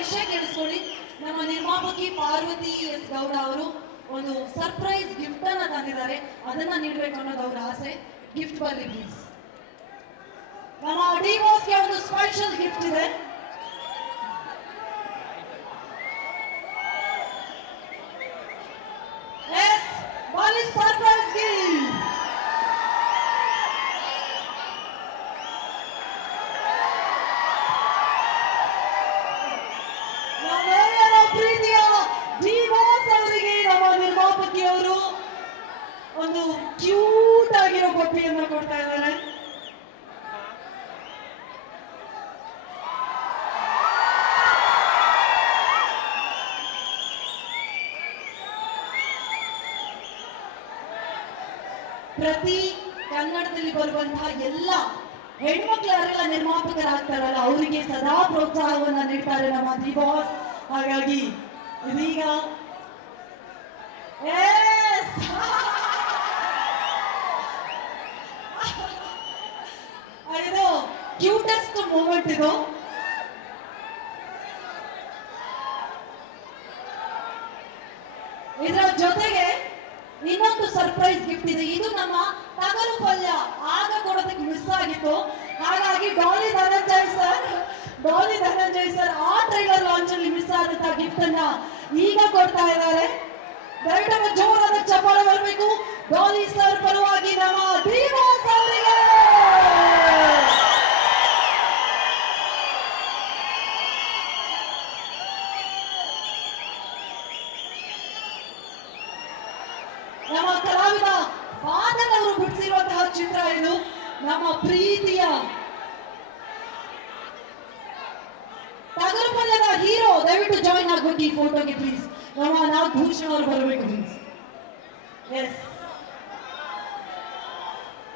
ವಿಷಯ ಕೇಳಿಸ್ಕೊಳ್ಳಿ ನಮ್ಮ ನಿರ್ಮಾಪಕಿ ಪಾರ್ವತಿ ಎಸ್ ಗೌಡ ಅವರು ಒಂದು ಸರ್ಪ್ರೈಸ್ ಗಿಫ್ಟ್ ಅನ್ನ ತಂದಿದ್ದಾರೆ. ಅದನ್ನ ನೀಡ್ಬೇಕು ಅನ್ನೋದು ಅವರ ಆಸೆ. ಗಿಫ್ಟ್ ಬರ್ಲಿ ಪ್ಲೀಸ್ ನಮ್ಮ ಡಿವೋಸ್ಗೆ ಒಂದು ಸ್ಪೆಷಲ್ ಗಿಫ್ಟ್ ಇದೆ. ಸರ್ಪ್ರೈಸ್ ಗಿಫ್ಟ್ ನಮ್ಮೆಲ್ಲರ ಪ್ರೀತಿಯ ಡಿವೋಸ್ ಅವರಿಗೆ ನಮ್ಮ ನಿರ್ಮಾಪಕಿಯವರು ಒಂದು ಕ್ಯೂಟ್ ಆಗಿರೋ ಕೊಟ್ಟಿಯನ್ನ ಕೊಡ್ತಾ ಇದ್ದಾರೆ ಪ್ರತಿ ಕನ್ನಡದಲ್ಲಿ ಬರುವಂತಹ ಎಲ್ಲ ಹೆಣ್ಮಕ್ಳು ಯಾರೆಲ್ಲ ನಿರ್ಮಾಪಕರಾಗ್ತಾರಲ್ಲ, ಅವರಿಗೆ ಸದಾ ಪ್ರೋತ್ಸಾಹವನ್ನ ನೀಡ್ತಾರೆ ನಮ್ಮ ದಿವಾಸ್ ಹಾಗಾಗಿ ಇದೀಗ! ಇದು ಕ್ಯೂಟೆಸ್ಟ್ ಮೂಮೆಂಟ್ ಇದು. ಇದರ ಜೊತೆಗೆ ಇನ್ನೊಂದು ಸರ್ಪ್ರೈಸ್ ಗಿಫ್ಟ್ ಇದೆ. ಇದು ನಮ್ಮ ತಗಲು ಪಲ್ಯ ಆಗ ಕೊಡೋದಕ್ಕೆ ಮಿಸ್ ಆಗಿತ್ತು ಹಾಗಾಗಿ ಡಾಲಿ ಧನಂಜಯ್ ಸರ್ ಡಾಲಿ ಧನಂಜಯ್ ಸರ್, ಆ ಟ್ರೈಲರ್ ಲಾಂಚ್ ಅಲ್ಲಿ ಮಿಸ್ ಆದಂತ ಗಿಫ್ಟ್ ಅನ್ನ ಈಗ ಕೊಡ್ತಾ ಇದ್ದಾರೆ. ದಯವಿಟ್ಟು ಜೋರಾದ ಚಪ್ಪಾಳೆ ಬರಬೇಕು. ಡಾಲಿ ಸರ್ ಪರವಾಗಿ ನಮ್ಮ ದೀವಾಸ್ ಅವರಿಗೆ ನಮ್ಮ ಕಲಾವಿದ ಬಾದಲ್ ಅವರು ಬಿಡಿಸಿರುವಂತಹ ಚಿತ್ರ ಇದು. ನಮ್ಮ ಪ್ರೀತಿಯ ದಯವಿಟ್ಟು ಜಾಯಿನ್ ಆಗ್ಬೇಕು ಈ ಫೋಟೋಗೆ ಪ್ಲೀಸ್ ನಮ್ಮ ನಾಗಭೂಷಣ್ ಅವರು ಬರಬೇಕು ಪ್ಲೀಸ್ ಎಸ್